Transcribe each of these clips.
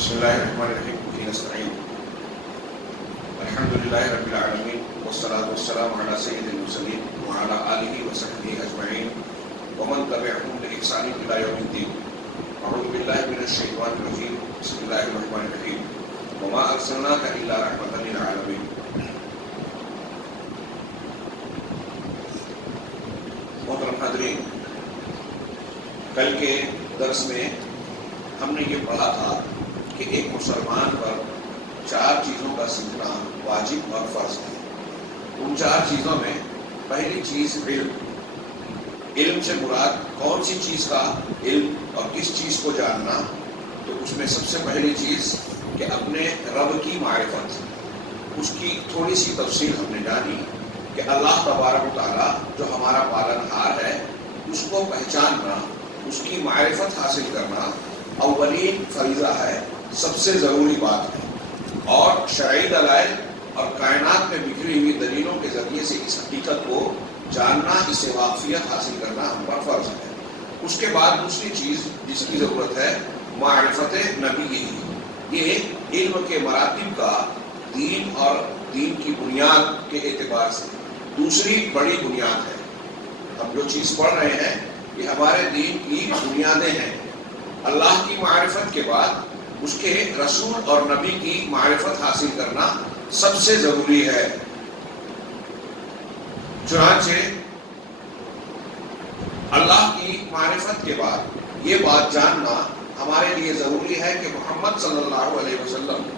بسم الله الرحمن الرحيم وبه نستعين الحمد لله رب العالمين والصلاة والسلام على سيد المرسلين وعلى آله وصحبه أجمعين ومن تبعهم بإحسان إلى يوم الدين. أعوذ بالله من الشيطان الرجيم. بسم الله الرحمن الرحيم وما أرسلناك إلا رحمة للعالمين. محترم حاضرین، کل کے درس میں ہم نے یہ پڑھا تھا کہ ایک مسلمان پر 4 چیزوں کا سیکھنا واجب اور فرض ہے. ان 4 چیزوں میں پہلی چیز علم سے مراد کون سی چیز کا علم اور کس چیز کو جاننا. تو اس میں سب سے پہلی چیز کہ اپنے رب کی معرفت، اس کی تھوڑی سی تفصیل ہم نے جانی کہ اللہ تبارک و تعالیٰ جو ہمارا پالنہار ہے اس کو پہچاننا، اس کی معرفت حاصل کرنا اولین فریضہ ہے، سب سے ضروری بات ہے. اور شرعی دلائل اور کائنات میں بکھری ہوئی دلیلوں کے ذریعے سے اس حقیقت کو جاننا، اسے واقفیت حاصل کرنا ہم پر فرض ہے. اس کے بعد دوسری چیز جس کی ضرورت ہے معرفت نبی. یہ علم کے مراتب کا دین اور دین کی بنیاد کے اعتبار سے دوسری بڑی بنیاد ہے. ہم جو چیز پڑھ رہے ہیں یہ ہمارے دین کی بنیادیں ہیں. اللہ کی معرفت کے بعد اس کے رسول اور نبی کی معرفت حاصل کرنا سب سے ضروری ہے. چنانچہ اللہ کی معرفت کے بعد یہ بات جاننا ہمارے لیے ضروری ہے کہ محمد صلی اللہ علیہ وسلم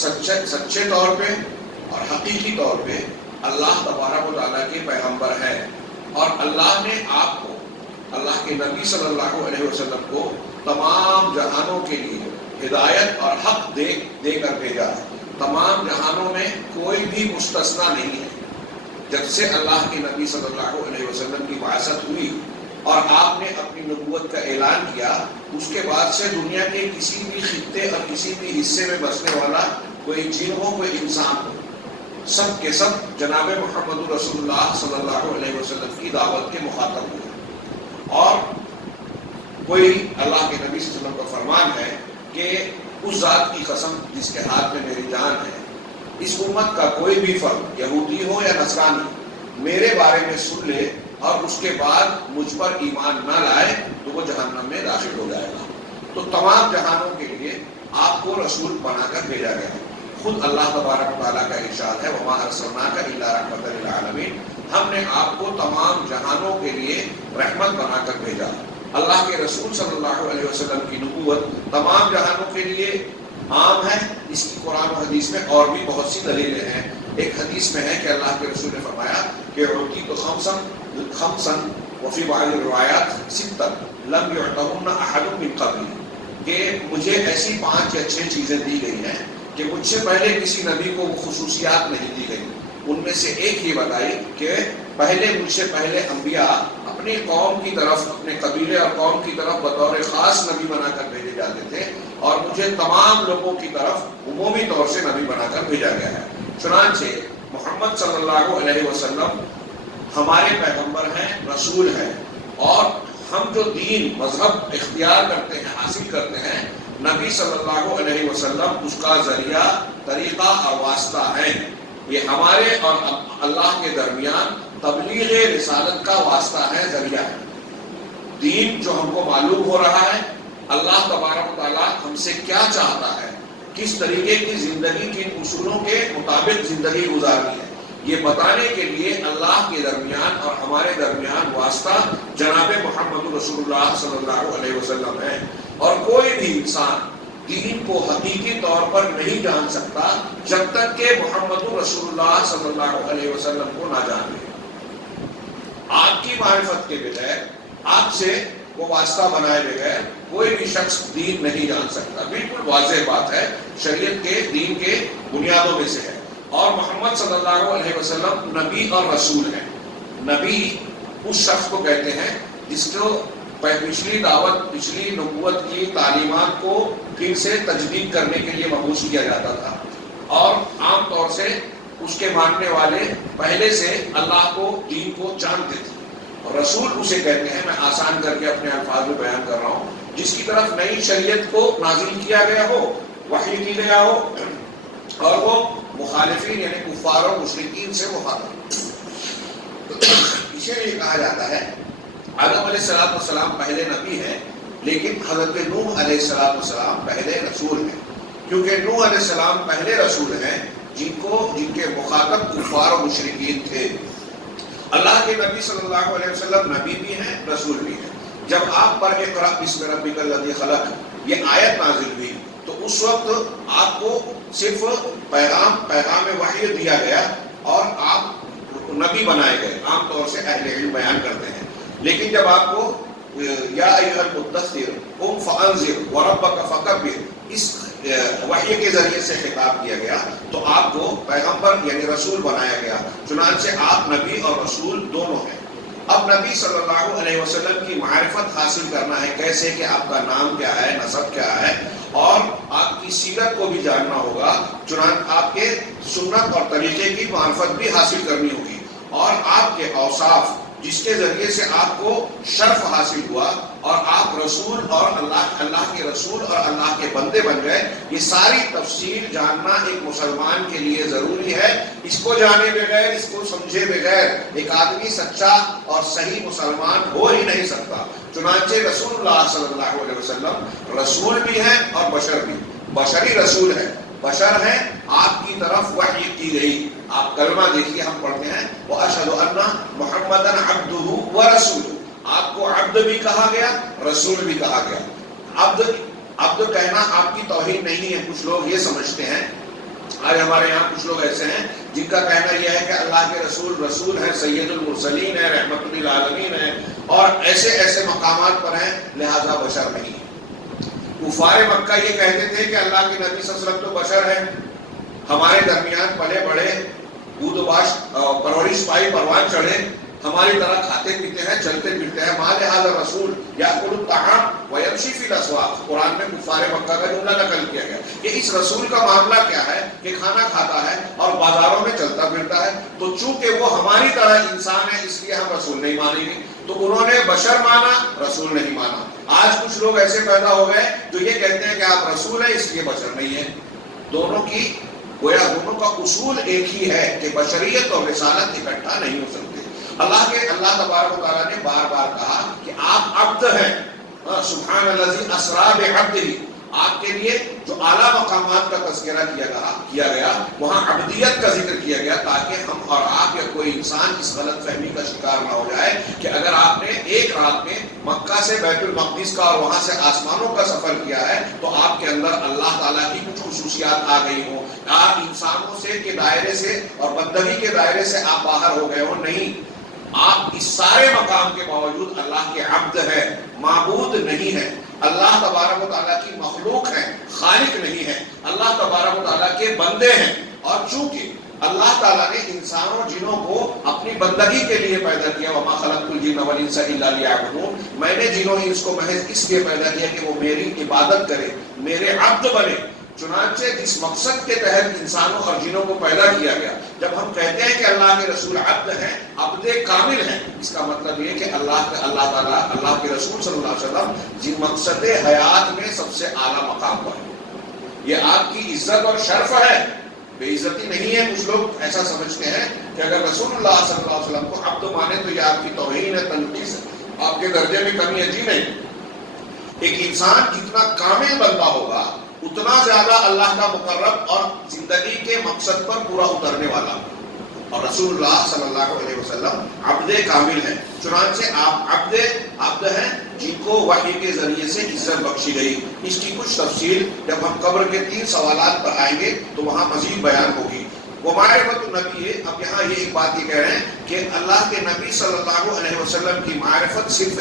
سچے طور پہ اور حقیقی طور پہ اللہ تبارک و تعالیٰ کے پیغمبر ہیں، اور اللہ نے آپ کو، اللہ کے نبی صلی اللہ علیہ وسلم کو تمام جہانوں کے لیے ہدایت اور حق دے کر بھیجا ہے. تمام جہانوں میں کوئی بھی مستثنا نہیں ہے. جب سے اللہ کے نبی صلی اللہ علیہ وسلم کی بعثت ہوئی اور آپ نے اپنی نبوت کا اعلان کیا، اس کے بعد سے دنیا کے کسی بھی خطے اور کسی بھی حصے میں بسنے والا کوئی جن ہو کوئی انسان ہو، سب کے سب جناب محمد رسول اللہ صلی اللہ علیہ وسلم کی دعوت کے مخاطب ہوئے. اور کوئی اللہ کے نبی صلی اللہ علیہ وسلم کا فرمان ہے کہ اس ذات کی قسم جس کے ہاتھ میں میری جان ہے، اس امت کا کوئی بھی فرد یہودی ہو یا نصرانی میرے بارے میں سن لے اور اس کے بعد مجھ پر ایمان نہ لائے تو وہ جہنم میں داخل ہو جائے گا. تو تمام جہانوں کے لیے آپ کو رسول بنا کر بھیجا گیا ہے. خود اللہ تبارک و تعالیٰ کا ارشاد ہے وما ارسلناک الا رحمۃ للعالمین. ہم نے آپ کو تمام جہانوں کے لیے رحمت بنا کر بھیجا. اللہ کے رسول صلی اللہ علیہ وسلم کی نبوت تمام جہانوں کے لیے عام ہے. اس کی قرآن و حدیث میں اور بھی بہت سی دلیلیں ہیں. ایک حدیث میں ہے کہ اللہ کے رسول نے فرمایا کہ اعطی تو خمسن وفی بعض الروایات ستن لم یعطہن احد من قبلی، کہ مجھے ایسی 5 یا 6 چیزیں دی گئی ہیں کہ مجھ سے پہلے کسی نبی کو وہ خصوصیات نہیں دی گئی. ان میں سے ایک یہ بتائی کہ مجھ سے پہلے انبیاء اپنی قوم کی طرف، اپنے قبیلے اور قوم کی طرف بطور خاص نبی بنا کر بھیجے جاتے تھے، اور مجھے تمام لوگوں کی طرف عمومی طور سے نبی بنا کر بھیجا گیا ہے. چنانچہ محمد صلی اللہ علیہ وسلم ہمارے پیغمبر ہیں، رسول ہیں، اور ہم جو دین مذہب اختیار کرتے ہیں، حاصل کرتے ہیں، نبی صلی اللہ علیہ وسلم اس کا ذریعہ، طریقہ اور واسطہ ہیں. یہ ہمارے اور اللہ کے درمیان تبلیغ رسالت کا واسطہ ہے، ذریعہ ہے. دین جو ہم کو معلوم ہو رہا ہے، اللہ تبارک و تعالیٰ ہم سے کیا چاہتا ہے، کس طریقے کی زندگی کن اصولوں کے مطابق زندگی گزارنی ہے، یہ بتانے کے لیے اللہ کے درمیان اور ہمارے درمیان واسطہ جناب محمد رسول اللہ صلی اللہ علیہ وسلم ہے. اور کوئی بھی انسان دین کو حقیقی طور پر نہیں جان سکتا جب تک کہ محمد رسول اللہ صلی اللہ علیہ وسلم کو نہ جان لے. آپ کی معرفت کے بغیر، آپ سے وہ واسطہ بنائے بغیر کوئی بھی شخص دین نہیں جان سکتا. بالکل واضح بات ہے، شریعت کے دین کے بنیادوں میں سے ہے. اور محمد صلی اللہ علیہ وسلم نبی اور رسول ہیں. نبی اس شخص کو کہتے ہیں جس کو پچھلی دعوت، پچھلی نبوت کی تعلیمات کو پھر سے تجدید کرنے کے لیے مبعوث کیا جاتا تھا، اور عام طور سے اس کے ماننے والے پہلے سے اللہ کو، دین کو جانتے تھے. اور رسول اسے کہتے ہیں، میں آسان کر کے اپنے الفاظ میں بیان کر رہا ہوں، جس کی طرف نئی شریعت کو نازل کیا گیا ہو وحی کی گیا ہو اور وہ مخالفین یعنی کفار و مشرکین سے مخاطب. اسی لیے کہا جاتا ہے آدم علیہ السلام پہلے نبی ہیں لیکن حضرت نوح علیہ السلام پہلے رسول ہیں، کیونکہ نوح علیہ السلام پہلے رسول ہیں جن کے مخاطب کفار و مشرکین تھے. اللہ کے نبی صلی اللہ علیہ وسلم نبی بھی ہیں، رسول بھی ہیں. جب آپ پر اقرأ بسم ربک الذی خلق یہ آیت نازل ہوئی تو اس وقت آپ کو صرف پیغام وحی دیا گیا اور آپ نبی بنائے گئے. عام طور سے اہل علم بیان کرتے ہیں، لیکن جب آپ کو یا ایھا المدثر قم فانذر وربک فکبر اس وحی کے ذریعے سے خطاب کیا گیا تو آپ کو پیغمبر یعنی رسول بنایا گیا. چنانچہ آپ نبی اور رسول دونوں ہیں. اب نبی صلی اللہ علیہ وسلم کی معرفت حاصل کرنا ہے، کیسے کہ آپ کا نام کیا ہے، نسب کیا ہے، اور آپ کی سیرت کو بھی جاننا ہوگا. چنانچہ آپ کے سنت اور طریقے کی معرفت بھی حاصل کرنی ہوگی، اور آپ کے اوصاف جس کے ذریعے سے آپ کو شرف حاصل ہوا اور آپ رسول اور اللہ کے رسول اور اللہ کے بندے بن گئے، یہ ساری تفصیل جاننا ایک مسلمان کے لیے ضروری ہے. اس کو جانے بغیر، اس کو سمجھے بغیر ایک آدمی سچا اور صحیح مسلمان ہو ہی نہیں سکتا. چنانچہ رسول اللہ صلی اللہ علیہ وسلم رسول بھی ہیں اور بشر بھی. بشری رسول ہیں، بشر ہیں، آپ کی طرف وحی کی گئی. آپ کلمہ دیکھیے ہم پڑھتے ہیں وَأَشْهَدُ أَنَّ مُحَمَّدًا عَبْدُهُ وَرَسُولُهُ. آپ کو عبد بھی کہا گیا، رسول بھی کہا گیا. عبد کہنا آپ کی توہین نہیں ہے. کچھ لوگ یہ سمجھتے ہیں، آج ہمارے یہاں کچھ لوگ ایسے ہیں جن کا کہنا یہ ہے کہ اللہ کے رسول ہیں، سید المرسلین ہیں، رحمت للعالمین ہیں، اور ایسے مقامات پر ہیں، لہذا بشر نہیں. کفار مکہ یہ کہتے تھے کہ اللہ کے نبی صلی اللہ علیہ وسلم تو بشر ہیں، ہمارے درمیان پلے بڑے، دودھ باش پرورش پائی، پروان چڑھے، ہماری طرح کھاتے پیتے ہیں، چلتے پھرتے ہیں. ما لہذا رسول یاکل الطعام ویمشی فی الاسواق. قرآن میں کفار مکہ کا جملہ نقل کیا گیا کہ اس رسول کا معاملہ کیا ہے کہ کھانا کھاتا ہے اور بازاروں میں چلتا پھرتا ہے، تو چونکہ وہ ہماری طرح انسان ہے اس لیے ہم رسول نہیں مانیں گے. تو انہوں نے بشر مانا، رسول نہیں مانا. آج کچھ لوگ ایسے پیدا ہو گئے جو یہ کہتے ہیں کہ آپ رسول ہیں اس لیے بشر نہیں ہیں. دونوں کا اصول ایک ہی ہے کہ بشریت اور رسالت اکٹھا نہیں ہو سکتے. اللہ تبارک و تعالیٰ نے بار بار کہا کہ آپ عبد ہیں. سبحان الذی اسریٰ بعبدہ. آپ کے لیے جو اعلیٰ مقامات کا تذکرہ کیا گیا وہاں عبدیت کا ذکر کیا گیا، تاکہ ہم اور آپ یا کوئی انسان اس غلط فہمی کا شکار نہ ہو جائے کہ اگر آپ نے ایک رات میں مکہ سے بیت المقدس کا اور وہاں سے آسمانوں کا سفر کیا ہے تو آپ کے اندر اللہ تعالیٰ کی کچھ خصوصیات آ گئی ہوں، آپ انسانوں سے کے دائرے سے اور بندگی کے دائرے سے آپ باہر ہو گئے ہو. نہیں، آپ اس سارے مقام کے باوجود اللہ کے عبد ہیں، معبود نہیں ہیں. اللہ تبارک و تعالیٰ کی مخلوق ہیں، خالق نہیں ہیں. اللہ تبارک و تعالیٰ کے بندے ہیں، اور چونکہ اللہ تعالیٰ نے انسانوں جنوں کو اپنی بندگی کے لیے پیدا کیا، وما خلقت الجن والانس الا لیعبدون، میں نے جنوں انس کو محض اس لیے پیدا کیا کہ وہ میری عبادت کرے، میرے عبد بنے. چنانچہ جس مقصد کے تحت انسانوں اور جنوں کو پیدا کیا گیا، جب ہم کہتے ہیں کہ اللہ کے رسول عبد ہیں، عبد کامل ہیں، اس کا مطلب یہ کہ اللہ تعالیٰ اللہ کے رسول صلی اللہ علیہ وسلم جن مقصد حیات میں سب سے اعلیٰ مقام پر ہے. یہ آپ کی عزت اور شرف ہے، بے عزتی نہیں ہے. کچھ لوگ ایسا سمجھتے ہیں کہ اگر رسول اللہ صلی اللہ علیہ وسلم کو عبد مانے تو یہ آپ کی توہین ہے، تنقیص ہے، آپ کے درجے میں کمی عجیب ہے. ایک انسان جتنا کامل بنتا ہوگا اتنا زیادہ اللہ کا مقرب اور زندگی کے مقصد پر پورا اترنے والا. اور رسول اللہ صلی اللہ علیہ وسلم عبد کامل ہیں. چنانچہ آپ عبد ہیں جن کو وحی کے ذریعے سے عزت بخشی گئی. اس کی کچھ تفصیل جب ہم قبر کے 3 سوالات پر آئیں گے تو وہاں مزید بیان ہوگی. وہ معرفت النبی. اب یہاں یہ ایک بات یہ کہہ رہے ہیں کہ اللہ کے نبی صلی اللہ علیہ وسلم کی معرفت صرف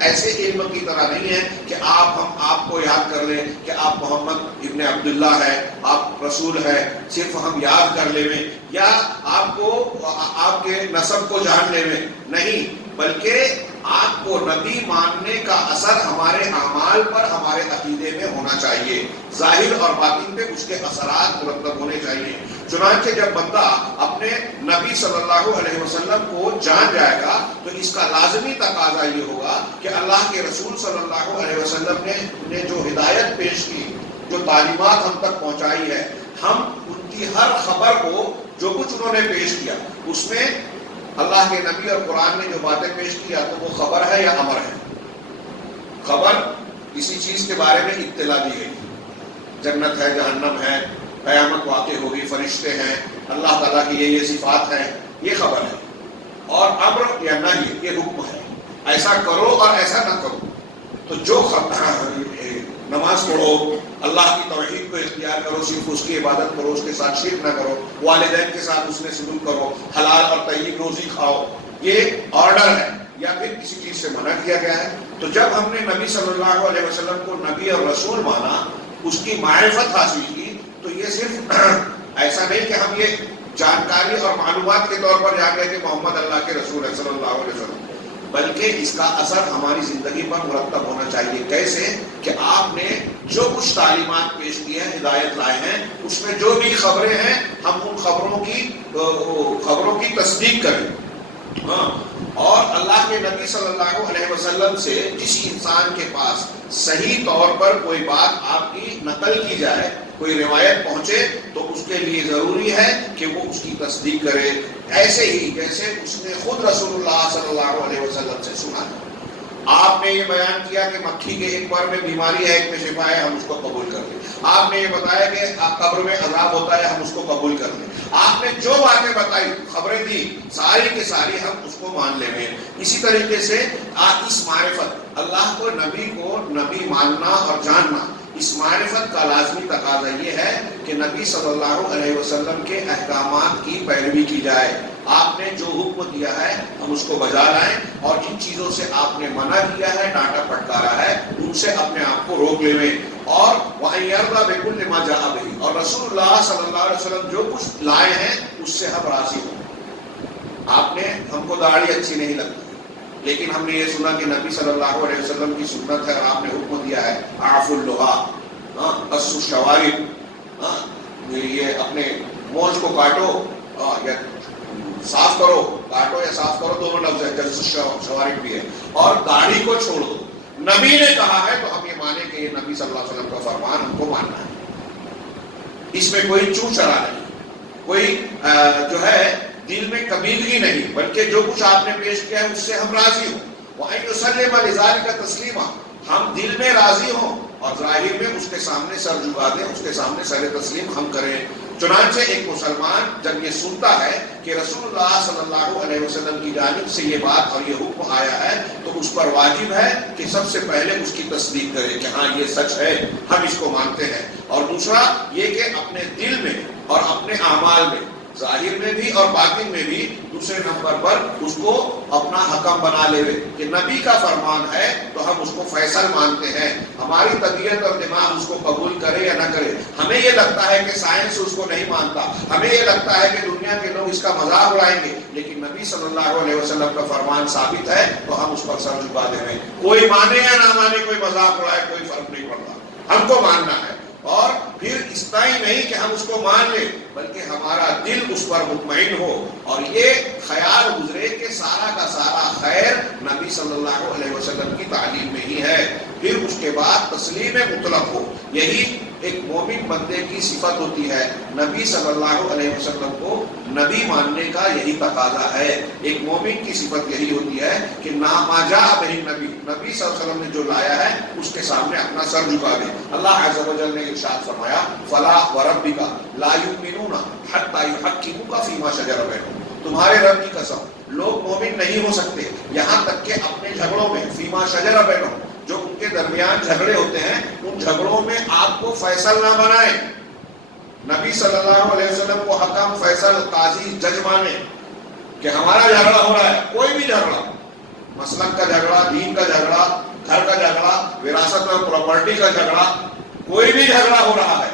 ایسے علم کی طرح نہیں ہے کہ ہم آپ کو یاد کر لیں کہ آپ محمد ابن عبداللہ ہے، آپ رسول ہے، صرف ہم یاد کر لیں یا آپ کو آپ کے نسب کو جان لیں. نہیں، بلکہ آپ کو نبی ماننے کا اثر ہمارے اعمال پر، ہمارے عقیدے میں ہونا چاہیے. ظاہر اور باطن پہ اس کے اثرات مرتب ہونے چاہیے. چنانچہ جب بندہ اپنے نبی صلی اللہ علیہ وسلم کو جان جائے گا تو اس کا لازمی تقاضا یہ ہوگا کہ اللہ کے رسول صلی اللہ علیہ وسلم نے جو ہدایت پیش کی، جو تعلیمات ہم تک پہنچائی ہے، ہم ان کی ہر خبر کو جو کچھ انہوں نے پیش کیا اس میں اللہ کے نبی اور قرآن نے جو باتیں پیش کیا تو وہ خبر ہے یا امر ہے؟ خبر کسی چیز کے بارے میں اطلاع دی گئی، جنت ہے، جہنم ہے، قیامت واقع ہوگی، فرشتے ہیں، اللہ تعالیٰ کی یہ صفات ہیں، یہ خبر ہے. اور امر یا نہی یہ حکم ہے، ایسا کرو اور ایسا نہ کرو. تو جو نماز پڑھو، اللہ کی توحید کو اختیار کرو، صرف اس کی عبادت کرو، اس کے ساتھ شرک نہ کرو، والدین کے ساتھ اس میں سلوک کرو، حلال اور طیب روزی کھاؤ، یہ آرڈر ہے یا پھر کسی چیز سے منع کیا گیا ہے. تو جب ہم نے نبی صلی اللہ علیہ وسلم کو نبی اور رسول مانا، اس کی معرفت حاصل کی، تو یہ صرف ایسا نہیں کہ ہم یہ جانکاری اور معلومات کے طور پر جان رہے کہ محمد اللہ کے رسول ہے صلی اللہ علیہ وسلم، بلکہ اس کا اثر ہماری زندگی پر مرتب ہونا چاہیے. کیسے؟ کہ آپ نے جو کچھ تعلیمات پیش کی ہیں، ہدایت لائے ہیں، اس میں جو بھی خبریں ہیں ہم ان خبروں کی تصدیق کریں. ہاں، اور اللہ کے نبی صلی اللہ علیہ وسلم سے جس انسان کے پاس صحیح طور پر کوئی بات آپ کی نقل کی جائے، کوئی روایت پہنچے، تو اس کے لیے ضروری ہے کہ وہ اس کی تصدیق کرے، ایسے ہی جیسے اس نے خود رسول اللہ صلی اللہ علیہ وسلم سے سنا. آپ نے یہ بیان کیا کہ مکھی کے ایک پر میں بیماری ہے، ایک میں شفا ہے، ہم اس کو قبول کر لیں. آپ نے یہ بتایا کہ قبر میں عذاب ہوتا ہے، ہم اس کو قبول کر لیں. آپ نے جو باتیں بتائی، خبریں دی، ساری کی ساری ہم اس کو مان لیں گے. اسی طریقے سے اس معرفت، اللہ کو نبی ماننا اور جاننا، اس معرفت کا لازمی تقاضا یہ ہے کہ نبی صلی اللہ علیہ وسلم کے احکامات کی پیروی کی جائے. آپ نے جو حکم دیا ہے ہم اس کو بجا لائیں، اور جن چیزوں سے آپ نے منع کیا ہے، ڈانٹا پھٹکارا ہے، ان سے اپنے آپ کو روک لیں. اور وَأَن يَرْضَىٰ بِكُلِّ مَا جَاءَ بِهِ، اور رسول اللہ صلی اللہ علیہ وسلم جو کچھ لائے ہیں اس سے ہم راضی ہوں. آپ نے ہم کو داڑھی اچھی نہیں لگتی، لیکن ہم نے یہ سنا کہ نبی صلی اللہ علیہ وسلم کی سنت ہے اور آپ نے حکم دیا ہے اعفوا اللحیٰ، قصوا الشوارب، یہ اپنے مونچھ کو کاٹو یا صاف کرو، کاٹو یا صاف کرو دونوں لفظ ہے، قصوا الشوارب بھی ہے، اور داڑھی کو چھوڑ دو. نبی نے کہا ہے تو ہم یہ مانیں کہ یہ نبی صلی اللہ علیہ وسلم کا فرمان ہم کو ماننا ہے. اس میں کوئی چو چرا نہیں، کوئی جو ہے دل میں کبیلگی نہیں، بلکہ جو کچھ آپ نے پیش کیا ہے اس سے ہم راضی ہوں. وَأَن يُسَلِّمَ لِذَلِكَ تَسْلِيمًا، ہم دل میں راضی ہوں اور ظاہر میں اس کے سامنے سر جھکا دیں، اس کے سامنے سر تسلیم ہم کریں. چنانچہ ایک مسلمان جب یہ سنتا ہے کہ رسول اللہ صلی اللہ علیہ وسلم کی جانب سے یہ بات اور یہ حکم آیا ہے، تو اس پر واجب ہے کہ سب سے پہلے اس کی تصدیق کرے کہ ہاں یہ سچ ہے، ہم اس کو مانتے ہیں. اور دوسرا یہ کہ اپنے دل میں اور اپنے اعمال میں، ظاہر میں بھی اور باطن میں بھی، دوسرے نمبر پر اس کو اپنا حکم بنا لے کہ نبی کا فرمان ہے تو ہم اس کو فیصل مانتے ہیں. ہماری طبیعت اور دماغ اس کو قبول کرے یا نہ کرے، ہمیں یہ لگتا ہے کہ سائنس اس کو نہیں مانتا، ہمیں یہ لگتا ہے کہ دنیا کے لوگ اس کا مذاق اڑائیں گے، لیکن نبی صلی اللہ علیہ وسلم کا فرمان ثابت ہے تو ہم اس پر سر جھکا دیں گے. کوئی مانے یا نہ مانے، کوئی مذاق اڑائے، کوئی فرق نہیں پڑتا، ہم کو ماننا ہے. اور پھر اتنا ہی نہیں کہ ہم اس کو مان لیں، بلکہ ہمارا دل اس پر مطمئن ہو اور یہ خیال گزرے کہ سارا کا سارا خیر نبی صلی اللہ علیہ وسلم کی تعلیم میں ہی ہے. پھر اس کے بعد تسلیم مطلق ہو. یہی ایک مومن بندے کی صفت ہوتی ہے. نبی صلی اللہ علیہ وسلم کو نبی ماننے کا یہی تقاضا ہے. ایک مومن کی صفت یہی ہوتی ہے کہ ما جاء بہ نبی، نبی صلی اللہ علیہ وسلم نے جو لایا ہے اس کے سامنے اپنا سر جھکا دے. اللہ عز و جل نے ارشاد فرمایا فلا وربک لا یؤمنون حتی یحکموک فیما شجر بینہم، تمہارے رب کی قسم لوگ مومن نہیں ہو سکتے یہاں تک کہ اپنے جھگڑوں میں، فیما شجر بینہم، جو ان کے درمیان جھگڑے ہوتے ہیں، ان جھگڑوں میں آپ کو فیصل نہ بنائیں. نبی صلی اللہ علیہ وسلم کو حکم، فیصل، قاضی، جج مانے کہ ہمارا جھگڑا ہو رہا ہے، کوئی بھی جھگڑا، مسلک کا جھگڑا، دین کا جھگڑا، گھر کا جھگڑا، وراثت اور پراپرٹی کا جھگڑا، کوئی بھی جھگڑا ہو رہا ہے،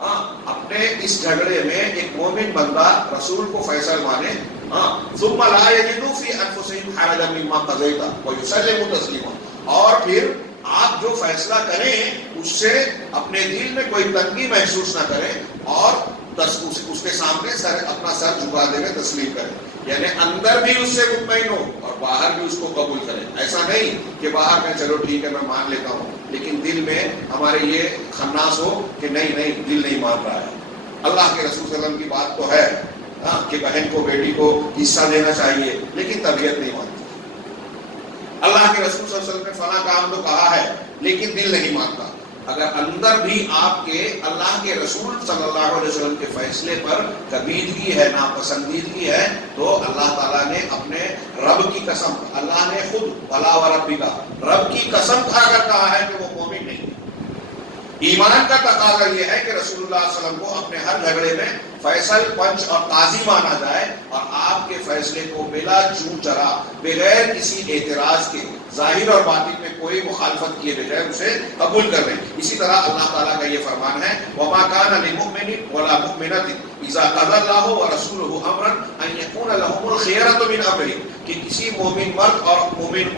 ہاں اپنے اس جھگڑے میں ایک مومن بندہ رسول کو فیصل مانے. ثم لا یجدوا فی انفسہم حرجا مما قضیت ویسلموا تسلیما، اور پھر آپ جو فیصلہ کریں اس سے اپنے دل میں کوئی تنگی محسوس نہ کریں اور اس کے سامنے اپنا سر جھکا دے کے تسلیم کریں. یعنی اندر بھی اس سے مطمئن ہو اور باہر بھی اس کو قبول کریں. ایسا نہیں کہ باہر میں چلو ٹھیک ہے میں مان لیتا ہوں لیکن دل میں ہمارے یہ خناس ہو کہ نہیں دل نہیں مان رہا ہے. اللہ کے رسول صلی اللہ علیہ وسلم کی بات تو ہے کہ بہن کو بیٹی کو حصہ دینا چاہیے، لیکن طبیعت نہیں مانتی. اللہ کے رسول صلی اللہ علیہ وسلم نے فلاں کام تو کہا ہے لیکن دل نہیں مانتا. اگر اندر بھی آپ کے اللہ کے رسول صلی اللہ علیہ وسلم کے فیصلے پر کبیدگی ہے، ناپسندیدگی ہے، تو اللہ تعالیٰ نے اپنے رب کی قسم، اللہ نے خود بلا و ربی کا رب کی قسم کھا کر کہا ہے کہ وہ مومن نہیں. ایمان کا تقاضا یہ ہے کہ رسول اللہ صلی اللہ علیہ وسلم کو اپنے ہر جھگڑے میں فیصل، پنچ اور قاضی مانا جائے، اور آپ کے فیصلے کو بلا چوں چرا، بغیر کسی اعتراض کے، ظاہر اور باطن میں کوئی مخالفت کیے بغیر اسے قبول کر لیں. اسی طرح اللہ تعالیٰ کا یہ فرمان ہے وَمَا كَانَ لِمُؤْمِنٍ وَلَا مُؤْمِنَةٍ إِذَا قَضَى اللَّهُ وَرَسُولُهُ أَمْرًا أَن يَكُونَ لَهُمُ الْخِيَرَةُ مِنْ أَمْرِهِمْ، کہ کسی مومن مرد اور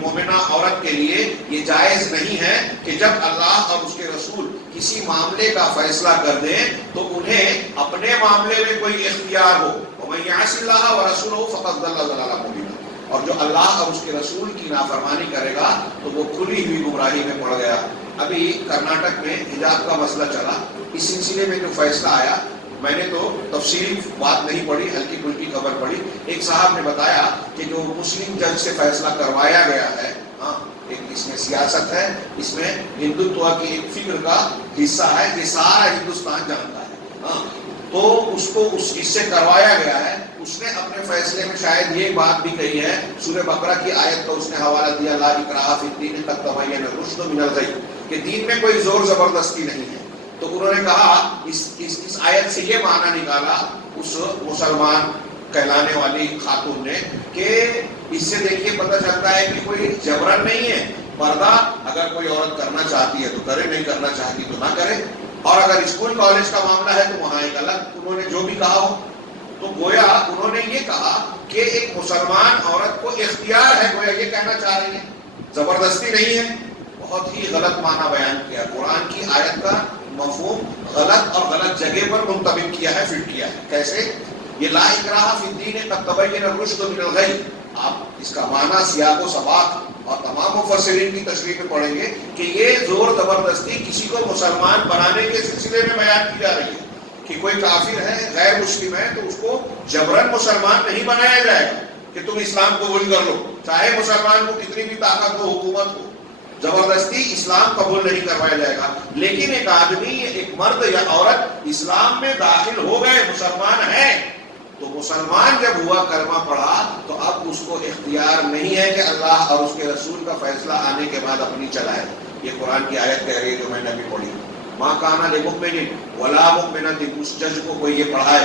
مومنہ عورت کے لیے یہ جائز نہیں ہے کہ جب اللہ اور اس کے رسول کسی معاملے کا فیصلہ کر دیں تو انہیں اپنے معاملے میں کوئی اختیار ہو. وَمَن يَعْصِ اللَّهَ وَرَسُولَهُ فَقَدْ ضَلَّ ضَلَالًا مُبِينًا، اور جو اللہ اور اس کے رسول کی نافرمانی کرے گا تو وہ کھلی ہوئی گمراہی میں پڑ گیا. ابھی کرناٹک میں حجاب کا مسئلہ چلا، اس سلسلے میں جو فیصلہ آیا، میں نے تو تفصیلی بات نہیں پڑھی، ہلکی پھلکی خبر پڑھی. ایک صاحب نے بتایا کہ جو مسلم جج سے فیصلہ کروایا گیا ہے، اس میں سیاست ہے، اس میں ہندوتوا کی ایک فکر کا حصہ ہے، یہ سارا ہندوستان جانتا ہے. تو اس کو اس سے کروایا گیا ہے. اس نے اپنے فیصلے میں شاید یہ بات بھی کہی ہے، سورہ بقرہ کی آیت کا اس نے حوالہ دیا، لا اکراہ فی الدین قد تبین الرشد من الغی، کہ دین میں کوئی زور زبردستی نہیں ہے. تو انہوں نے کہا اس آیت سے یہ معنی نکالا اس مسلمان کہلانے والی خاتون نے کہ اس سے دیکھیے پتہ چلتا ہے کہ کوئی جبرن نہیں ہے. پردہ اگر کوئی عورت کرنا چاہتی ہے تو کرے، نہیں کرنا چاہتی تو نہ کرے. اور اگر اسکول کالج کا معاملہ ہے تو وہاں ایک الگ انہوں نے جو بھی کہا ہو. تو گویا انہوں نے یہ کہا کہ ایک مسلمان عورت کو اختیار ہے، گویا یہ کہنا چاہ رہی ہے، زبردستی نہیں ہے. بہت ہی غلط معنی بیان کیا. قرآن کی آیت کا مفہوم غلط اور غلط جگہ پر منطبق کیا ہے، فٹ کیا ہے. کیسے؟ یہ لا اکراہ فی الدین قد تبین الرشد من الغی، آپ اس کا معنی سیاق و سباق اور تمام مفسرین کی تشریح میں پڑھیں گے کہ یہ زور زبردستی کسی کو مسلمان بنانے کے سلسلے میں بیان کی جا رہی ہے. کہ کوئی کافر ہے، غیر مسلم ہے، تو اس کو جبرن مسلمان نہیں بنایا جائے گا کہ تم اسلام قبول کر لو، چاہے مسلمان کو کتنی بھی طاقت ہو، حکومت ہو، زبردستی اسلام قبول نہیں کروایا جائے گا. لیکن ایک آدمی، ایک مرد یا عورت اسلام میں داخل ہو گئے، مسلمان ہے، تو مسلمان جب ہوا، کلمہ پڑھا، تو اب اس کو اختیار نہیں ہے کہ اللہ اور اس کے رسول کا فیصلہ آنے کے بعد اپنی چلائے. یہ قرآن کی آیت کہہ رہی ہے جو میں نے ابھی پڑھی. مَا كَانَ لِمُؤْمِنٍ وَلَا مُؤْمِنَةٍ، اس جج کو کوئی یہ پڑھائے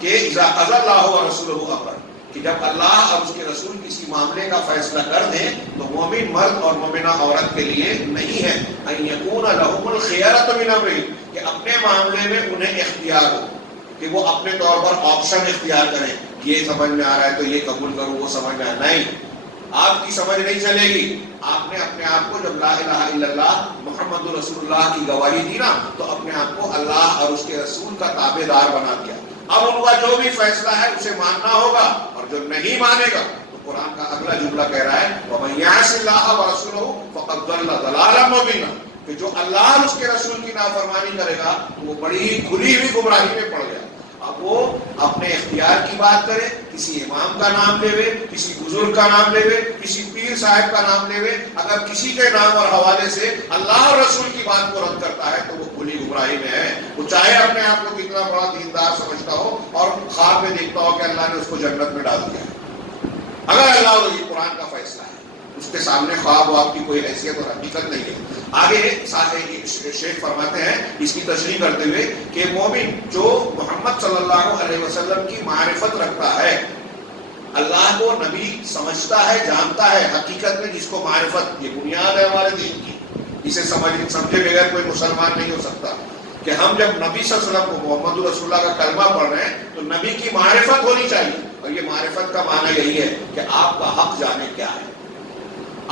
کہ اِذَا قَضَى اللَّهُ وَرَسُولُهُ أَمْرًا، کہ جب اللہ اور اس کے رسول کسی معاملے کا فیصلہ کر دیں تو مومن مرد اور مومنہ عورت کے لیے نہیں ہے أَن يَكُونَ لَهُمُ الْخِيَرَةُ مِنْ أَمْرِهِمْ، کہ اپنے معاملے میں انہیں اختیار ہو، کہ وہ اپنے طور پر آپشن اختیار کریں. یہ سمجھ میں آ رہا ہے تو یہ قبول کروں، وہ سمجھ میں آ رہا نہیں. آپ کی سمجھ نہیں چلے گی. آپ نے اپنے آپ کو جب لا الہ الا اللہ محمد رسول اللہ کی گواہی دی نا، تو اپنے آپ کو اللہ اور اس کے رسول کا تابع دار بنا دیا. اب ان کا جو بھی فیصلہ ہے اسے ماننا ہوگا، اور جو نہیں مانے گا تو قرآن کا اگلا جملہ کہہ رہا ہے وَمَن يَعْصِ اللَّهَ وَرَسُولَهُ فَقَدْ ضَلَّ ضَلَالًا مُبِينًا، کہ جو اللہ اور اس کے رسول کی نافرمانی کرے گا تو وہ بڑی کھلی ہوئی گمراہی میں پڑ گیا. اب وہ اپنے اختیار کی بات کرے، کسی امام کا نام لے وے، کسی بزرگ کا نام لے وے، کسی پیر صاحب کا نام لے وے، اگر کسی کے نام اور حوالے سے اللہ اور رسول کی بات کو رد کرتا ہے تو وہ کھلی گمراہی میں ہے. وہ چاہے اپنے آپ کو کتنا بڑا دیندار سمجھتا ہو اور خواب میں دیکھتا ہو کہ اللہ نے اس کو جنت میں ڈال دیا. اگر اللہ اور یہ قرآن کا فیصلہ ہے، اس کے سامنے خواب و آپ کی کوئی حیثیت اور حقیقت نہیں ہے. آگے شیخ فرماتے ہیں اس کی تشریح کرتے ہوئے کہ مومن جو محمد صلی اللہ علیہ وسلم کی معرفت رکھتا ہے، اللہ کو نبی سمجھتا ہے، جانتا ہے، حقیقت میں جس کو معرفت، یہ بنیاد ہے ہمارے دین کی، اسے سمجھے بغیر کوئی مسلمان نہیں ہو سکتا. کہ ہم جب نبی صلی اللہ علیہ وسلم کو، محمد رسول اللہ کا کلمہ پڑھ رہے ہیں تو نبی کی معرفت ہونی چاہیے. اور یہ معرفت کا معنی یہی ہے کہ آپ کا حق جانے کیا ہے.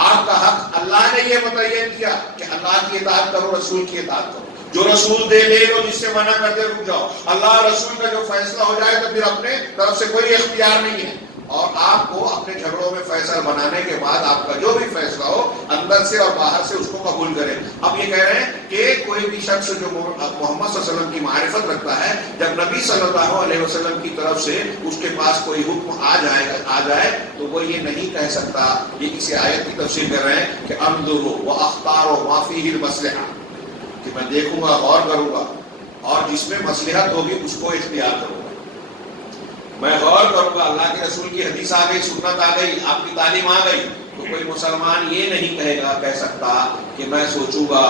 آپ کا حق اللہ نے یہ متعین کیا کہ اللہ کی اطاعت کرو، رسول کی اطاعت کرو. جو رسول دے لے لو، جس سے منع کر دے رک جاؤ. اللہ رسول کا جو فیصلہ ہو جائے تو پھر اپنے طرف سے کوئی اختیار نہیں ہے. اور آپ کو اپنے جھگڑوں میں فیصلہ بنانے کے بعد آپ کا جو بھی فیصلہ ہو اندر سے اور باہر سے اس کو قبول کریں. اب یہ کہہ رہے ہیں کہ کوئی بھی شخص جو محمد صلی اللہ علیہ وسلم کی معرفت رکھتا ہے، جب نبی صلی اللہ علیہ وسلم کی طرف سے اس کے پاس کوئی حکم آ جائے تو وہ یہ نہیں کہہ سکتا. یہ کسی آیت کی تفسیر کر رہے ہیں کہ انظر واختار ما فیہ المصلحہ، کہ میں دیکھوں گا، غور کروں گا، اور جس میں مصلحت ہوگی اس کو اختیار کروں گا. میں غور کروں گا، اللہ کے رسول کی حدیث آ گئی، سنت آ گئی، آپ کی تعلیم آ گئی، تو کوئی مسلمان یہ نہیں کہہ سکتا کہ میں سوچوں گا،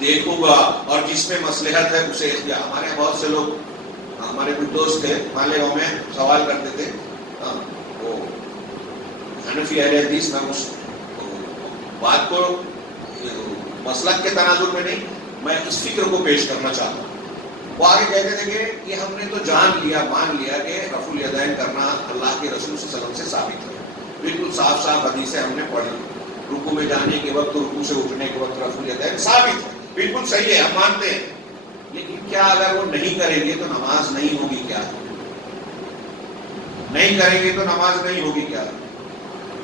دیکھوں گا، اور جس میں مصلحت ہے اسے اختیار. ہمارے یہاں بہت سے لوگ، ہمارے کچھ دوست تھے مالیگاؤں میں، سوال کرتے تھے، وہ حنفی اہل حدیث، میں اس بات کو مسلک کے تناظر میں نہیں، میں اس فکر کو پیش کرنا چاہتا ہوں. وہ آگے کہتے تھے کہ یہ ہم نے تو جان لیا، مان لیا کہ رفع الیدین کرنا اللہ کے رسول صلی اللہ علیہ وسلم سے ثابت ہے. بالکل صاف صاف حدیثیں ہم نے پڑھی، رکوع میں جانے کے وقت، رکوع سے اٹھنے کے وقت رفع الیدین ثابت ہے، بالکل صحیح ہے، ہم مانتے ہیں. لیکن کیا اگر وہ نہیں کریں گے تو نماز نہیں ہوگی کیا؟ نہیں کریں گے تو نماز نہیں ہوگی کیا؟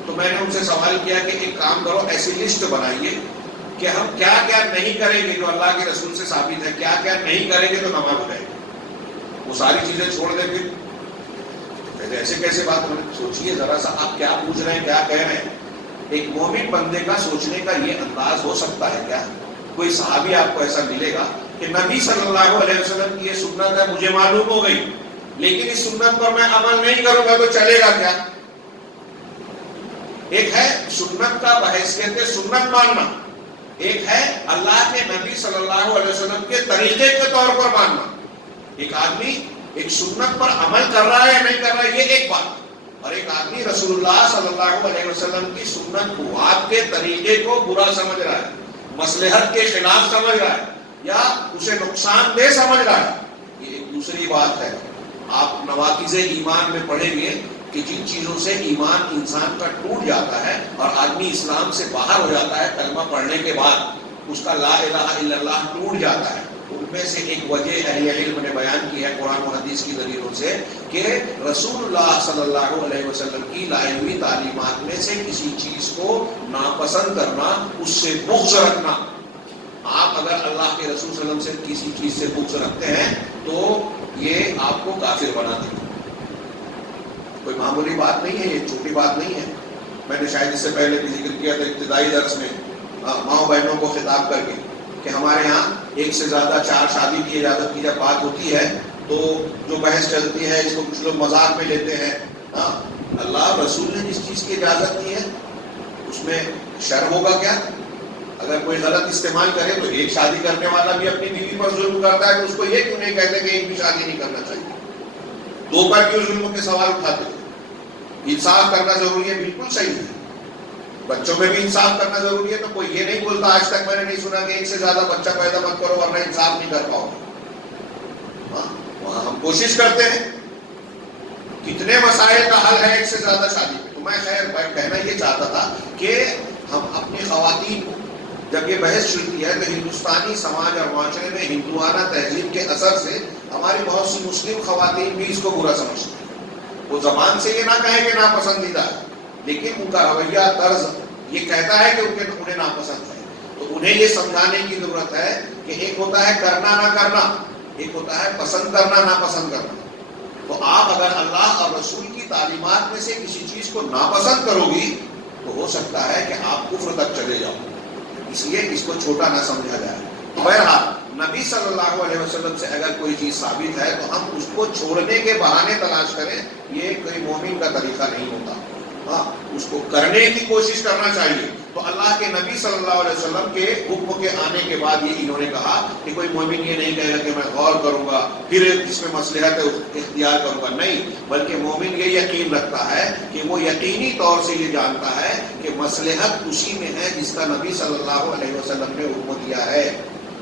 تو میں نے ان سے سوال کیا کہ ایک کام کرو، ایسی لسٹ بنائیے کہ ہم کیا کیا نہیں کریں گے جو اللہ کے رسول سے ثابت ہے، کیا کیا نہیں کریں گے تو نماز ہو جائے گی. وہ ساری چیزیں چھوڑ دیں گے. ایسے کیسے بات؟ سوچیے ذرا سا، آپ کیا پوچھ رہے ہیں، کیا کہہ رہے ہیں. ایک مومن بندے کا سوچنے کا یہ انداز ہو سکتا ہے کیا؟ کوئی صحابی آپ کو ایسا ملے گا کہ نبی صلی اللہ علیہ وسلم کی یہ سنت ہے، مجھے معلوم ہو گئی، لیکن اس سنت پر میں عمل نہیں کروں گا تو چلے گا کیا؟ ایک ہے سنت کا بحیثیت سنت ماننا، ایک ہے اللہ کے نبی صلی اللہ علیہ وسلم کے طریقے کے طور پر ماننا. ایک آدمی ایک سنت پر عمل کر رہا ہے یا نہیں کر رہا ہے، یہ ایک بات. اور ایک آدمی رسول اللہ صلی اللہ علیہ وسلم کی سنت بات کے طریقے کو برا سمجھ رہا ہے، مصلحت کے خلاف سمجھ رہا ہے، یا اسے نقصان دہ سمجھ رہا ہے، یہ ایک دوسری بات ہے. آپ نواقض ایمان میں پڑھیں گے کہ جن چیزوں سے ایمان انسان کا ٹوٹ جاتا ہے اور آدمی اسلام سے باہر ہو جاتا ہے کلمہ پڑھنے کے بعد، اس کا لا الہ الا اللہ ٹوٹ جاتا ہے. ان میں سے ایک وجہ اہل علم نے بیان کی ہے قرآن و حدیث کی دلیلوں سے کہ رسول اللہ صلی اللہ علیہ وسلم کی لائی ہوئی تعلیمات میں سے کسی چیز کو ناپسند کرنا، اس سے بغض رکھنا. آپ اگر اللہ کے رسول صلی اللہ علیہ وسلم سے کسی چیز سے بغض رکھتے ہیں تو یہ آپ کو کافر بنا دے گا. کوئی معمولی بات نہیں ہے، یہ چھوٹی بات نہیں ہے. میں نے شاید اس سے پہلے بھی ذکر کیا تھا ابتدائی درس میں، ماؤں بہنوں کو خطاب کر کے، کہ ہمارے ہاں ایک سے زیادہ 4 شادی کی اجازت کی جب بات ہوتی ہے تو جو بحث چلتی ہے اس کو کچھ لوگ مذاق میں لیتے ہیں. اللہ رسول نے جس چیز کی اجازت دی ہے اس میں شر ہوگا کیا؟ اگر کوئی غلط استعمال کرے تو ایک شادی کرنے والا بھی اپنی بیوی پر ظلم کرتا ہے تو اس کو یہ کیوں نہیں کہتے کہ ایک بھی شادی نہیں کرنا چاہیے؟ 2 پر کیوں ظلم کے سوال اٹھاتے ہیں؟ انصاف کرنا ضروری ہے، بالکل صحیح ہے. بچوں میں بھی انصاف کرنا ضروری ہے، تو کوئی یہ نہیں بولتا، آج تک میں نے نہیں سنا کہ ایک سے زیادہ بچہ پیدا مت کرو ورنہ انصاف نہیں کر پاؤ. وہاں ہم کوشش کرتے ہیں. کتنے مسائل کا حل ہے ایک سے زیادہ شادی پہ. تو میں خیر کہنا یہ چاہتا تھا کہ ہم اپنی خواتین کو، جب یہ بحث چلتی ہے تو ہندوستانی سماج اور معاشرے میں ہندوانہ تہذیب کے اثر سے ہماری بہت سی مسلم خواتین بھی اس کو برا سمجھتی ہیں. وہ زبان سے یہ نہ کہیں کہ ناپسندیدہ ہے، لیکن ان کا رویہ طرز یہ کہتا ہے کہ انہیں ناپسند ہے. تو انہیں یہ سمجھانے کی ضرورت ہے کہ ایک ہوتا ہے کرنا نہ کرنا، ایک ہوتا ہے پسند کرنا ناپسند کرنا. تو آپ اگر اللہ اور رسول کی تعلیمات میں سے کسی چیز کو ناپسند کرو گی تو ہو سکتا ہے کہ آپ کفر تک چلے جاؤ. اس لیے اس کو چھوٹا نہ سمجھا جائے. بہرحال نبی صلی اللہ علیہ وسلم سے اگر کوئی چیز ثابت ہے تو ہم اس کو چھوڑنے کے بہانے تلاش کریں، یہ کوئی مومن کا طریقہ نہیں ہوتا. اس کو کرنے کی کوشش کرنا چاہیے. تو اللہ کے نبی صلی اللہ علیہ وسلم کے حکم کے آنے کے بعد یہ انہوں نے کہا کہ کوئی مومن یہ نہیں کہے گا کہ میں غور کروں گا پھر اس میں مصلحت اختیار کروں گا، نہیں، بلکہ مومن یہ یقین رکھتا ہے کہ وہ یقینی طور سے یہ جانتا ہے کہ مصلحت اسی میں ہے جس کا نبی صلی اللہ علیہ وسلم نے حکم دیا ہے.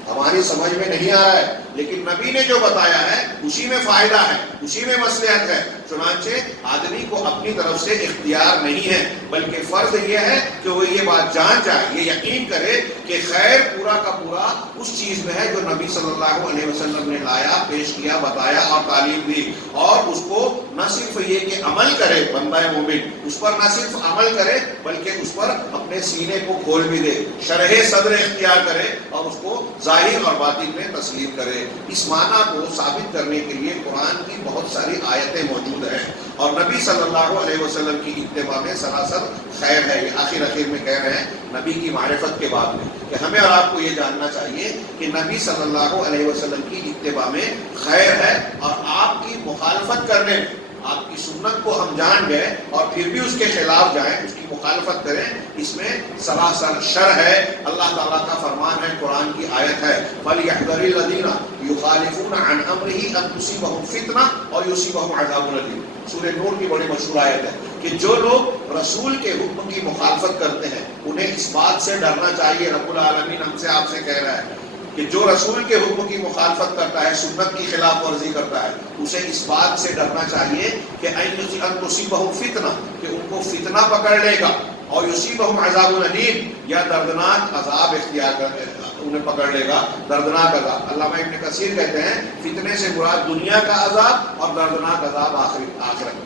ہماری سمجھ میں نہیں آ رہا ہے، لیکن نبی نے جو بتایا ہے اسی میں فائدہ ہے، اسی میں مصلحت ہے. چنانچہ آدمی کو اپنی طرف سے اختیار نہیں ہے، بلکہ فرض یہ ہے کہ وہ یہ بات جان جائے، یہ یقین کرے کہ خیر پورا کا پورا اس چیز میں ہے جو نبی صلی اللہ علیہ وسلم نے لایا، پیش کیا، بتایا اور تعلیم دی، اور اس کو نہ صرف یہ کہ عمل کرے بندہ مومن، اس پر نہ صرف عمل کرے بلکہ اس پر اپنے سینے کو کھول بھی دے، شرح صدر اختیار کرے اور اس کو ظاہر اور باطن میں تسلیم کرے۔ اس معنی کو ثابت کرنے کے لیے قرآن کی بہت ساری آیتیں موجود ہیں، اور نبی صلی اللہ علیہ وسلم کی اتباع میں سراسر خیر ہے۔ یہ آخر میں کہہ رہے ہیں نبی کی معرفت کے بعد میں کہ ہمیں اور آپ کو یہ جاننا چاہیے کہ نبی صلی اللہ علیہ وسلم کی اتباع میں خیر ہے، اور آپ کی مخالفت کرنے میں، آپ کی سنت کو ہم جان گئے اور پھر بھی اس کے خلاف جائیں، اس کی مخالفت کریں، اس میں سراسر شر ہے۔ اللہ تعالیٰ کا فرمان ہے، قرآن کی آیت ہے، فَلْيَحْذَرِ الَّذِينَ يُخَالِفُونَ عَنْ أَمْرِهِ أَن تُصِيبَهُمْ فِتْنَةٌ أَوْ يُصِيبَهُمْ عَذَابٌ أَلِيمٌ۔ سورہ نور کی بڑی مشہور آیت ہے کہ جو لوگ رسول کے حکم کی مخالفت کرتے ہیں انہیں اس بات سے ڈرنا چاہیے، رب العالمین ہم سے آپ سے کہہ رہا ہے کہ جو رسول کے حکم کی مخالفت کرتا ہے، سنت کی خلاف ورزی کرتا ہے، اسے اس بات سے ڈرنا چاہیے کہ ان تصیبہم فتنہ، کہ ان کو فتنہ پکڑ لے گا، اور یصیبہم عذاب علیم، یا دردناک عذاب اختیار کر انہیں پکڑ لے گا، دردناک عذاب۔ علامہ ابن کثیر کہتے ہیں فتنے سے مراد دنیا کا عذاب اور دردناک عذاب آخرت۔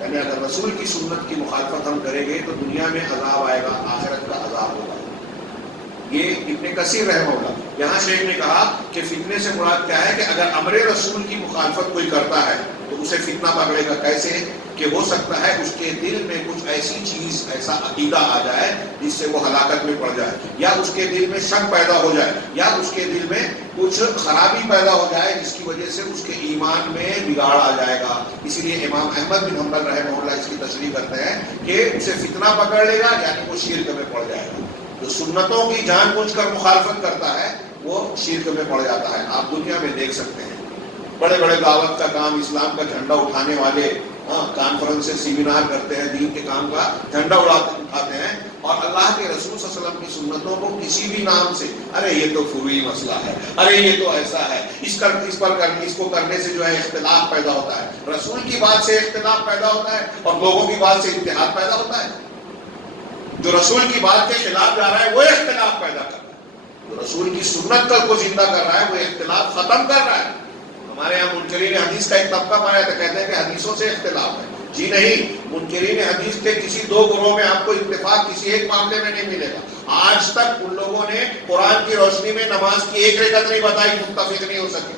یعنی اگر رسول کی سنت کی مخالفت ہم کریں گے تو دنیا میں عذاب آئے گا، آخرت کا عذاب ہوگا۔ یہ ابن کثیر رحمہ اللہ۔ یہاں شیخ نے کہا کہ فتنے سے مراد کیا ہے کہ اگر امر رسول کی مخالفت کوئی کرتا ہے تو اسے فتنہ پکڑے گا۔ کیسے؟ کہ ہو سکتا ہے اس کے دل میں کچھ ایسی چیز، ایسا عقیدہ آ جائے جس سے وہ ہلاکت میں پڑ جائے، یا اس کے دل میں شک پیدا ہو جائے، یا اس کے دل میں کچھ خرابی پیدا ہو جائے جس کی وجہ سے اس کے ایمان میں بگاڑ آ جائے گا۔ اسی لیے امام احمد بن حنبل رحمہ اللہ اس کی تشریح کرتے ہیں کہ اسے فتنہ پکڑ لے گا، یعنی وہ شرک میں پڑ جائے گا۔ جو سنتوں کی جان بوجھ کر مخالفت کرتا ہے وہ شرک میں پڑ جاتا ہے۔ آپ دنیا میں دیکھ سکتے ہیں بڑے بڑے دعوت کا کام، اسلام کا جھنڈا اٹھانے والے کانفرنس سے سیمینار کرتے ہیں، دین کے کام کا جھنڈا اٹھاتے ہیں، اور اللہ کے رسول صلی اللہ علیہ وسلم کی سنتوں کو کسی بھی نام سے، ارے یہ تو فروعی مسئلہ ہے، ارے یہ تو ایسا ہے، اس کو کرنے سے جو ہے اختلاف پیدا ہوتا ہے۔ رسول کی بات سے اختلاف پیدا ہوتا ہے اور لوگوں کی بات سے اتحاد پیدا ہوتا ہے۔ جو رسول کی بات کے خلاف جا رہا ہے وہ اختلاف پیدا کر رہا ہے، جو رسول کی سنت کو زندہ کر رہا ہے وہ اختلاف ختم کر رہا ہے۔ ہمارے یہاں منکرین حدیث کا ایک طبقہ پایا تو کہتے ہیں کہ حدیثوں سے اختلاف ہے۔ جی نہیں، منکرین حدیث کے کسی دو گروہ میں آپ کو اتفاق کسی ایک معاملے میں نہیں ملے گا۔ آج تک ان لوگوں نے قرآن کی روشنی میں نماز کی ایک رکعت نہیں بتائی، متفق نہیں ہو سکے۔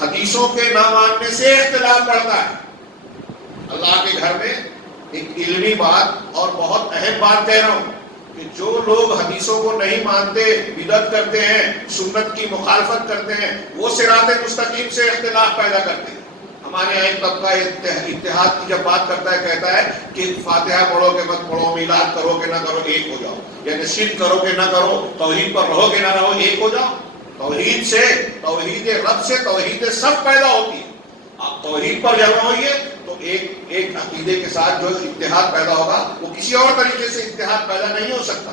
حدیثوں کے نہ ماننے سے اختلاف بڑھتا ہے۔ اللہ کے گھر میں ایک علمی بات اور بہت اہم بات کہہ رہا ہوں کہ جو لوگ حدیثوں کو نہیں مانتے، بدعت کرتے ہیں، سنت کی مخالفت کرتے ہیں، وہ صراط مستقیم سے اختلاف پیدا کرتے ہیں۔ ہمارے یہاں ایک طبقہ اتحاد کی جب بات کرتا ہے کہتا ہے کہ فاتحہ پڑھو کہ مت پڑھو، میلاد کرو کہ نہ کرو، ایک ہو جاؤ، یعنی شرک کرو کہ نہ کرو، توحید پر رہو کہ نہ رہو، ایک ہو جاؤ۔ توحید سے، توحید رب سے توحید سب پیدا ہوتی ہے۔ آپ توحید پر جمع ہوئیے تو ایک عقیدے کے ساتھ جو اتحاد پیدا ہوگا وہ کسی اور طریقے سے اتحاد پیدا نہیں ہو سکتا۔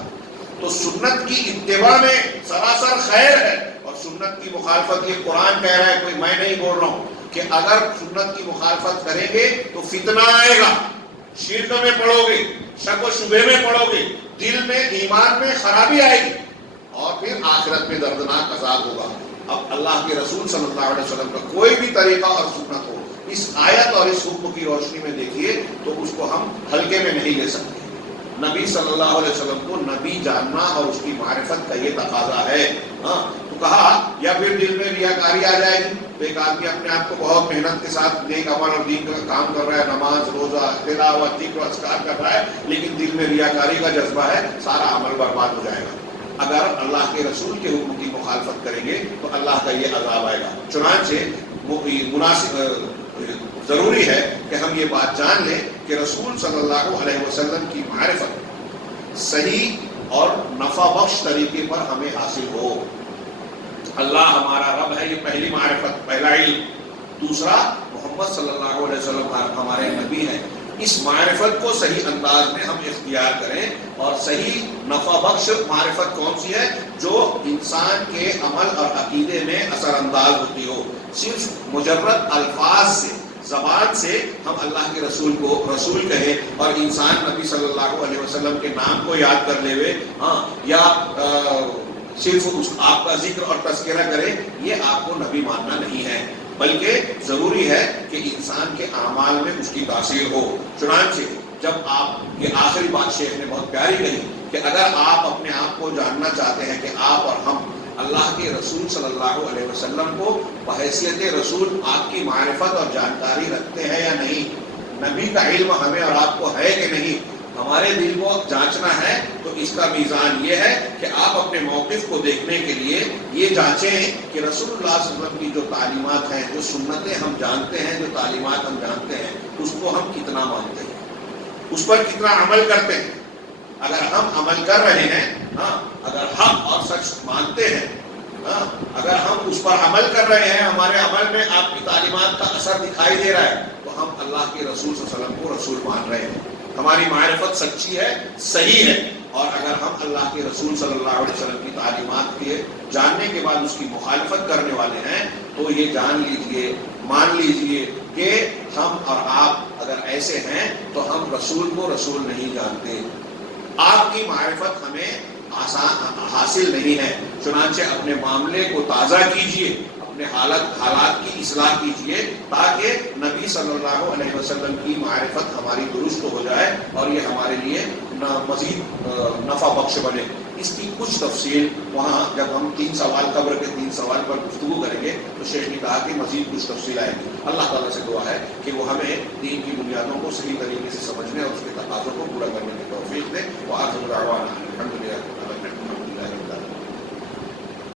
تو سنت کی اتباع میں سراسر خیر ہے، اور سنت کی مخالفت یہ قرآن کہہ رہا ہے، کوئی میں نہیں بول رہا ہوں، کہ اگر سنت کی مخالفت کریں گے تو فتنہ آئے گا، شرک میں پڑو گے، شک و شبہ میں پڑو گے، دل میں ایمان میں خرابی آئے گی، اور پھر آخرت میں دردناک عذاب ہوگا۔ اب اللہ کے رسول صلی اللہ علیہ وسلم کا کوئی بھی طریقہ اور سنت ہو، اس آیت اور اس حکم کی روشنی میں دیکھیے تو اس کو ہم ہلکے میں نہیں لے سکتے۔ نبی صلی اللہ علیہ وسلم کو نبی جاننا اور اس کی معرفت کا یہ تقاضا ہے۔ تو کہا یا پھر دل میں ریاکاری آ جائے گی، تو ایک آدمی اپنے آپ کو بہت محنت کے ساتھ نیک عمل اور دین کا کام کر رہا ہے، نماز، روزہ، تلاوت، ذکر و اذکار کر رہا ہے، لیکن دل میں ریاکاری کا جذبہ ہے، سارا عمل برباد ہو جائے گا۔ اگر اللہ کے رسول کے حکم کی مخالفت کریں گے تو اللہ کا یہ عذاب آئے گا۔ چنانچہ ضروری ہے کہ ہم یہ بات جان لیں کہ رسول صلی اللہ علیہ وسلم کی معرفت صحیح اور نفع بخش طریقے پر ہمیں حاصل ہو۔ اللہ ہمارا رب ہے، یہ پہلی معرفت، پہلا علم۔ دوسرا، محمد صلی اللہ علیہ وسلم ہمارے نبی ہیں۔ اس معرفت کو صحیح انداز میں ہم اختیار کریں، اور صحیح نفع بخش معرفت کون سی ہے؟ جو انسان کے عمل اور عقیدے میں اثر انداز ہوتی ہو۔ صرف مجرد الفاظ سے، زبان سے ہم اللہ کے رسول کو رسول کہیں اور انسان نبی صلی اللہ علیہ وسلم کے نام کو یاد کر لے ہوئے یا صرف آپ کا ذکر اور تذکرہ کرے، یہ آپ کو نبی ماننا نہیں ہے، بلکہ ضروری ہے کہ انسان کے اعمال میں اس کی تاثیر ہو۔ چنانچہ جب آپ، یہ آخری بات شیخ نے بہت پیاری کہی کہ اگر آپ اپنے آپ کو جاننا چاہتے ہیں کہ آپ اور ہم اللہ کے رسول صلی اللہ علیہ وسلم کو بحیثیت رسول آپ کی معرفت اور جانکاری رکھتے ہیں یا نہیں، نبی کا علم ہمیں اور آپ کو ہے کہ نہیں، ہمارے دل کو جانچنا ہے، تو اس کا میزان یہ ہے کہ آپ اپنے موقف کو دیکھنے کے لیے یہ جانچیں کہ رسول اللہ صلی اللہ علیہ وسلم کی جو تعلیمات ہیں، جو سنتیں ہم جانتے ہیں، جو تعلیمات ہم جانتے ہیں، اس کو ہم کتنا مانتے ہیں، اس پر کتنا عمل کرتے ہیں۔ اگر ہم عمل کر رہے ہیں، اگر حق اور سچ مانتے ہیں، اگر ہم اس پر عمل کر رہے ہیں، ہمارے عمل میں آپ کی تعلیمات کا اثر دکھائی دے رہا ہے، تو ہم اللہ کے رسول صلی اللہ علیہ وسلم کو رسول مان رہے ہیں، ہماری معرفت سچی ہے، صحیح ہے۔ اور اگر ہم اللہ کے رسول صلی اللہ علیہ وسلم کی تعلیمات کے جاننے کے بعد اس کی مخالفت کرنے والے ہیں، تو یہ جان لیجئے، مان لیجئے کہ ہم اور آپ اگر ایسے ہیں تو ہم رسول کو رسول نہیں جانتے، آپ کی معرفت ہمیں حاصل نہیں ہے۔ چنانچہ اپنے معاملے کو تازہ کیجئے، اپنے حالات کی اصلاح کیجئے، تاکہ نبی صلی اللہ علیہ وسلم کی معرفت ہماری درست ہو جائے اور یہ ہمارے لیے مزید نفع بخش بنے۔ اس کی کچھ تفصیل وہاں جب ہم 3 سوال قبر کے 3 سوال پر گفتگو کریں گے تو شیخ نے کہا کہ مزید کچھ تفصیل آئے گی۔ اللہ تعالیٰ سے دعا ہے کہ وہ ہمیں دین کی بنیادوں کو صحیح طریقے سے سمجھنے اور اس کے تقاضوں کو پورا کرنے کی توفیق دے۔ وآخر دعوانا الحمدللہ۔